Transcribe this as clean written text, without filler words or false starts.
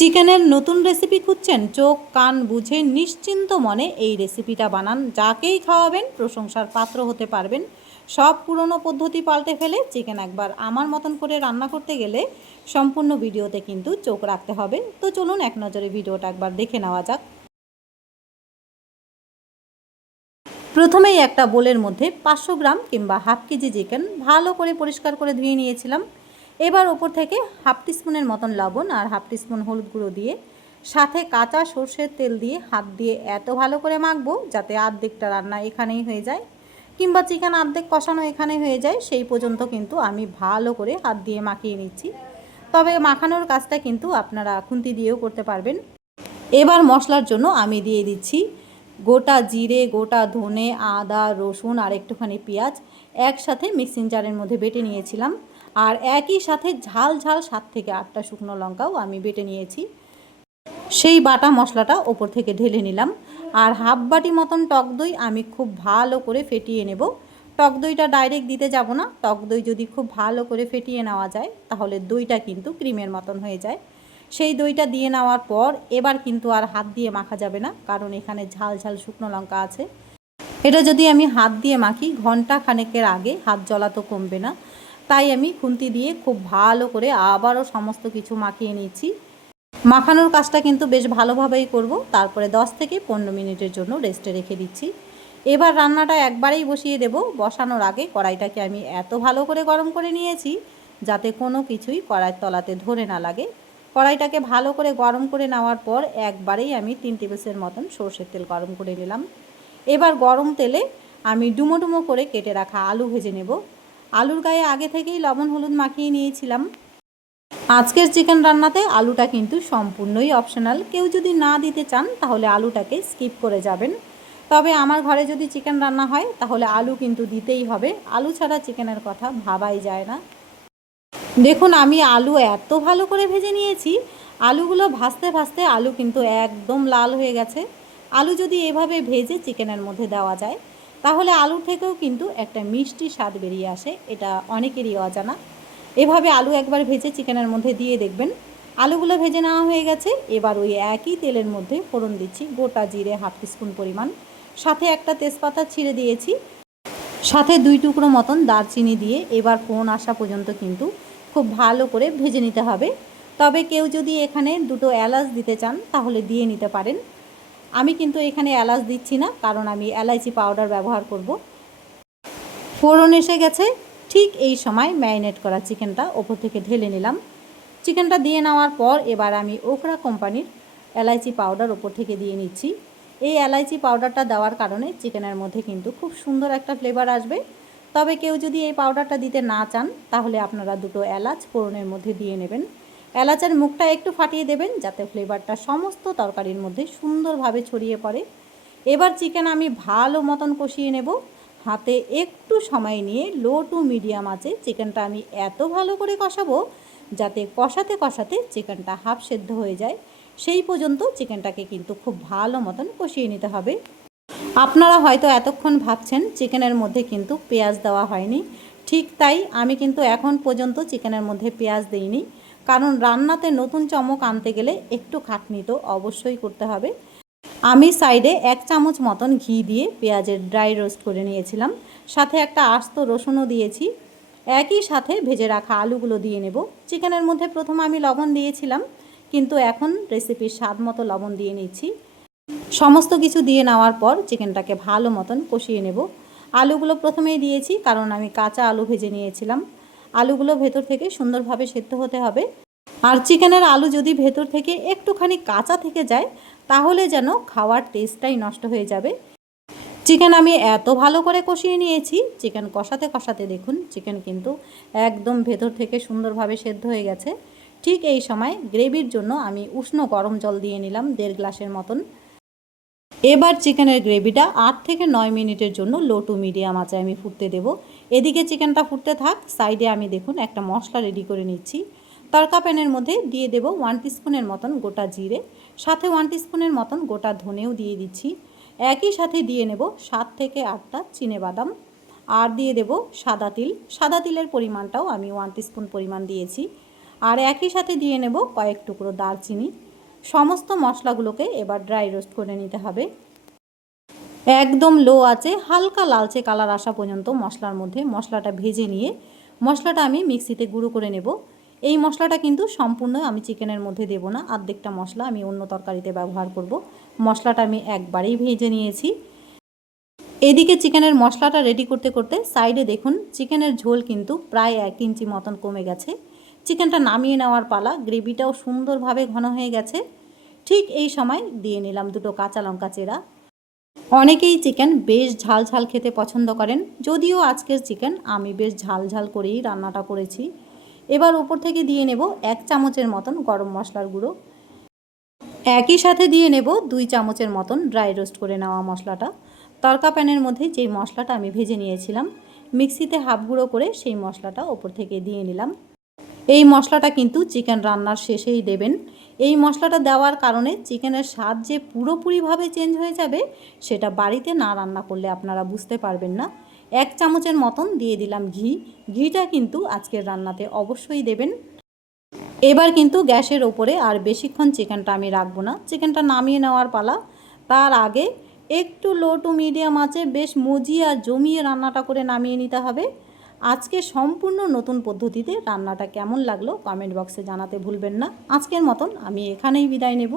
চিকেনের নতুন রেসিপি খুঁজছেন? চোখ কান বুঝে নিশ্চিন্ত মনে এই রেসিপিটা বানান। যাকেই খাওয়াবেন প্রশংসার পাত্র হতে পারবেন। সব পুরনো পদ্ধতি পাল্টে ফেলে চিকেন একবার আমার মতন করে রান্না করতে গেলে সম্পূর্ণ ভিডিওতে কিন্তু চোখ রাখতে হবে। তো চলুন এক নজরে ভিডিওটা একবার দেখে নেওয়া যাক। প্রথমেই একটা বোলের মধ্যে 500 গ্রাম কিংবা হাফ কেজি চিকেন ভালো করে পরিষ্কার করে ধুয়ে নিয়েছিলাম। এবার ওপর থেকে হাফ টিস্পুনের মতন লবণ আর হাফ টিস্পুন হলুদ গুঁড়ো দিয়ে সাথে কাঁচা সর্ষের তেল দিয়ে হাত দিয়ে এত ভালো করে মাখবো যাতে আর্ধেকটা রান্না এখানেই হয়ে যায়, কিংবা চিকেন আর্ধেক কষানো এখানেই হয়ে যায়। সেই পর্যন্ত কিন্তু আমি ভালো করে হাত দিয়ে মাখিয়ে নিচ্ছি। তবে মাখানোর কাজটা কিন্তু আপনারা খুন্তি দিয়েও করতে পারবেন। এবার মশলার জন্য আমি দিয়ে দিচ্ছি গোটা জিরে, গোটা ধনে, আদা, রসুন আর একটুখানি পেঁয়াজ একসাথে মিক্সিং জারের মধ্যে বেটে নিয়েছিলাম। আর একই সাথে ঝাল ঝাল 7 থেকে 8টা শুকনো লঙ্কাও আমি বেটে নিয়েছি। সেই বাটা মশলাটা ওপর থেকে ঢেলে নিলাম। আর হাফ বাটি মতন টক দই আমি খুব ভালো করে ফেটিয়ে নেব। টক দইটা ডাইরেক্ট দিতে যাব না। টক দই যদি খুব ভালো করে ফেটিয়ে নেওয়া যায় তাহলে দইটা কিন্তু ক্রিমের মতন হয়ে যায়। সেই দইটা দিয়ে নেওয়ার পর এবার কিন্তু আর হাত দিয়ে মাখা যাবে না, কারণ এখানে ঝাল ঝাল শুকনো লঙ্কা আছে। এটা যদি আমি হাত দিয়ে মাখি ঘন্টা খানেকের আগে হাত জ্বলা তো কমবে না। তাই আমি খুন্তি দিয়ে খুব ভালো করে আবারও সমস্ত কিছু মাখিয়ে নিচ্ছি। মাখানোর কাজটা কিন্তু বেশ ভালোভাবেই করব। তারপরে 10 থেকে 15 মিনিটের জন্য রেস্টে রেখে দিচ্ছি। এবার রান্নাটা একবারেই বসিয়ে দেব। বসানোর আগে কড়াইটাকে আমি এত ভালো করে গরম করে নিয়েছি যাতে কোনো কিছুই কড়াইয়ের তলাতে ধরে না লাগে। কড়াইটাকে ভালো করে গরম করে নেওয়ার পর একবারেই আমি 3 টেবিল মতন সরষের তেল গরম করে নিলাম। এবার গরম তেলে আমি ডুমো ডুমো করে কেটে রাখা আলু ভেজে নেব। আলুর গায়ে আগে থেকেই লবণ হলুদ মাখিয়ে নিয়েছিলাম। আজকের চিকেন রান্নাতে আলুটা কিন্তু সম্পূর্ণই অপশনাল। কেউ যদি না দিতে চান তাহলে আলুটাকে স্কিপ করে যাবেন। তবে আমার ঘরে যদি চিকেন রান্না হয় তাহলে আলু কিন্তু দিতেই হবে। আলু ছাড়া চিকেনের কথা ভাবাই যায় না। দেখুন আমি আলু এত ভালো করে ভেজে নিয়েছি। আলুগুলো ভাজতে ভাজতে আলু কিন্তু একদম লাল হয়ে গেছে। আলু যদি এভাবে ভেজে চিকেনের মধ্যে দেওয়া যায় তাহলে আলু থেকেও কিন্তু একটা মিষ্টি স্বাদ বেরিয়ে আসে। এটা অনেকেরই অজানা। এভাবে আলু একবার ভেজে চিকেনের মধ্যে দিয়ে দেখবেন। আলুগুলো ভেজে নেওয়া হয়ে গেছে। এবার ওই একই তেলের মধ্যে ফোড়ন দিচ্ছি গোটা জিরে হাফ টিস্পুন পরিমাণ, সাথে একটা তেজপাতা ছিঁড়ে দিয়েছি, সাথে 2 টুকরো মতন দারচিনি দিয়ে এবার ফোড়ন আসা পর্যন্ত কিন্তু খুব ভালো করে ভেজে নিতে হবে। তবে কেউ যদি এখানে 2টো এলাচ দিতে চান তাহলে দিয়ে নিতে পারেন। আমি কিন্তু এখানে এলাচ দিচ্ছি না, কারণ আমি এলাইচি পাউডার ব্যবহার করব। ফোড়ন এসে গেছে। ঠিক এই সময় ম্যারিনেট করা চিকেনটা ওপর থেকে ঢেলে নিলাম। চিকেনটা দিয়ে নেওয়ার পর এবার আমি ওকরা কোম্পানির এলাইচি পাউডার ওপর থেকে দিয়ে নিচ্ছি। এই এলাইচি পাউডারটা দেওয়ার কারণে চিকেনের মধ্যে কিন্তু খুব সুন্দর একটা ফ্লেভার আসবে। তবে কেউ যদি এই পাউডারটা দিতে না চান তাহলে আপনারা 2টো এলাচ ফোড়নের মধ্যে দিয়ে নেবেন। এলাচের মুখটা একটু ফাটিয়ে দেবেন যাতে ফ্লেভারটা সমস্ত তরকারির মধ্যে সুন্দরভাবে ছড়িয়ে পড়ে। এবার চিকেন আমি ভালো মতন কষিয়ে নেব। হাতে একটু সময় নিয়ে লো টু মিডিয়াম আঁচে চিকেনটা আমি এত ভালো করে কষাবো যাতে কষাতে কষাতে চিকেনটা হাফ সেদ্ধ হয়ে যায়। সেই পর্যন্ত চিকেনটাকে কিন্তু খুব ভালো মতন কষিয়ে নিতে হবে। আপনারা হয়তো এতক্ষণ ভাবছেন চিকেনের মধ্যে কিন্তু পেঁয়াজ দেওয়া হয়নি। ঠিক তাই, আমি কিন্তু এখন পর্যন্ত চিকেনের মধ্যে পেঁয়াজ দিইনি, কারণ রান্নাতে নতুন চমক আনতে গেলে একটু খাটনি তো অবশ্যই করতে হবে। আমি সাইডে 1 চামচ মতন ঘি দিয়ে পেঁয়াজের ড্রাই রোস্ট করে নিয়েছিলাম, সাথে একটা আস্ত রসুনও দিয়েছি। একই সাথে ভেজে রাখা আলুগুলো দিয়ে নেব। চিকেনের মধ্যে প্রথমে আমি লবণ দিয়েছিলাম, কিন্তু এখন রেসিপির স্বাদ মতো লবণ দিয়ে নিচ্ছি। সমস্ত কিছু দিয়ে নেওয়ার পর চিকেনটাকে ভালো মতন কষিয়ে নেব। আলুগুলো প্রথমেই দিয়েছি কারণ আমি কাঁচা আলু ভেজে নিয়েছিলাম। আলুগুলো ভেতর থেকে সুন্দরভাবে সেদ্ধ হতে হবে। আর চিকেনের আলু যদি ভেতর থেকে একটুখানি কাঁচা থেকে যায় তাহলে যেন খাওয়ার টেস্টটাই নষ্ট হয়ে যাবে। চিকেন আমি এত ভালো করে কষিয়ে নিয়েছি। চিকেন কষাতে কষাতে দেখুন চিকেন কিন্তু একদম ভেতর থেকে সুন্দরভাবে সেদ্ধ হয়ে গেছে। ঠিক এই সময় গ্রেভির জন্য আমি উষ্ণ গরম জল দিয়ে নিলাম 1.5 গ্লাসের মতন। এবার চিকেনের গ্রেভিটা 8 থেকে 9 মিনিটের জন্য লো টু মিডিয়াম আঁচে আমি ফুটতে দেব। এদিকে চিকেনটা ফুটতে থাক, সাইডে আমি দেখুন একটা মশলা রেডি করে নিচ্ছি। তড়কা প্যানের মধ্যে দিয়ে দেব 1 টিস্পুনের মতন গোটা জিরে, সাথে 1 টিস্পুনের মতন গোটা ধনেও দিয়ে দিচ্ছি। একই সাথে দিয়ে নেব 7 থেকে 8টা চিনেবাদাম, আর দিয়ে দেব সাদা তিল। সাদা তিলের পরিমাণটাও আমি 1 টিস্পুন পরিমাণ দিয়েছি। আর একই সাথে দিয়ে নেব কয়েক টুকরো দারচিনি। সমস্ত মশলাগুলোকে এবার ড্রাই রোস্ট করে নিতে হবে। একদম লো আছে হালকা লালচে কালার আসা পর্যন্ত মশলার মধ্যে মশলাটা ভেজে নিয়ে মশলাটা আমি মিক্সিতে গুঁড়ো করে নেব। এই মশলাটা কিন্তু সম্পূর্ণ আমি চিকেনের মধ্যে দেব না, অর্ধেকটা মশলা আমি অন্য তরকারিতে ব্যবহার করব। মশলাটা আমি একবারেই ভেজে নিয়েছি। এদিকে চিকেনের মশলাটা রেডি করতে করতে সাইডে দেখুন চিকেনের ঝোল কিন্তু প্রায় 1 ইঞ্চি মতন কমে গেছে। চিকেনটা নামিয়ে নেওয়ার পালা, গ্রেভিটাও সুন্দরভাবে ঘন হয়ে গেছে। ঠিক এই সময় দিয়ে নিলাম 2টো কাঁচা লঙ্কা চেরা। অনেকেই চিকেন বেশ ঝাল ঝাল খেতে পছন্দ করেন, যদিও আজকের চিকেন আমি বেশ ঝাল ঝাল করেই রান্নাটা করেছি। এবার উপর থেকে দিয়ে নেব 1 চামচের মতন গরম মশলার গুঁড়ো। একই সাথে দিয়ে নেব 2 চামচের মতন ড্রাই রোস্ট করে নেওয়া মশলাটা। তড়কা প্যানের মধ্যে যেই মশলাটা আমি ভেজে নিয়েছিলাম মিক্সিতে হাফ গুঁড়ো করে সেই মশলাটা ওপর থেকে দিয়ে নিলাম। এই মশলাটা কিন্তু চিকেন রান্নার শেষেই দেবেন। এই মশলাটা দেওয়ার কারণে চিকেনের স্বাদ যে পুরোপুরিভাবে চেঞ্জ হয়ে যাবে সেটা বাড়িতে না রান্না করলে আপনারা বুঝতে পারবেন না। 1 চামচের মতন দিয়ে দিলাম ঘি। ঘিটা কিন্তু আজকের রান্নাতে অবশ্যই দেবেন। এবার কিন্তু গ্যাসের ওপরে আর বেশিক্ষণ চিকেনটা আমি রাখবো না, চিকেনটা নামিয়ে নেওয়ার পালা। তার আগে একটু লো টু মিডিয়াম আঁচে বেশ মজিয়ে আর জমিয়ে রান্নাটা করে নামিয়ে নিতে হবে। আজকে সম্পূর্ণ নতুন পদ্ধতিতে রান্নাটা কেমন লাগলো কমেন্ট বক্সে জানাতে ভুলবেন না। আজকের মতন আমি এখানেই বিদায় নেব।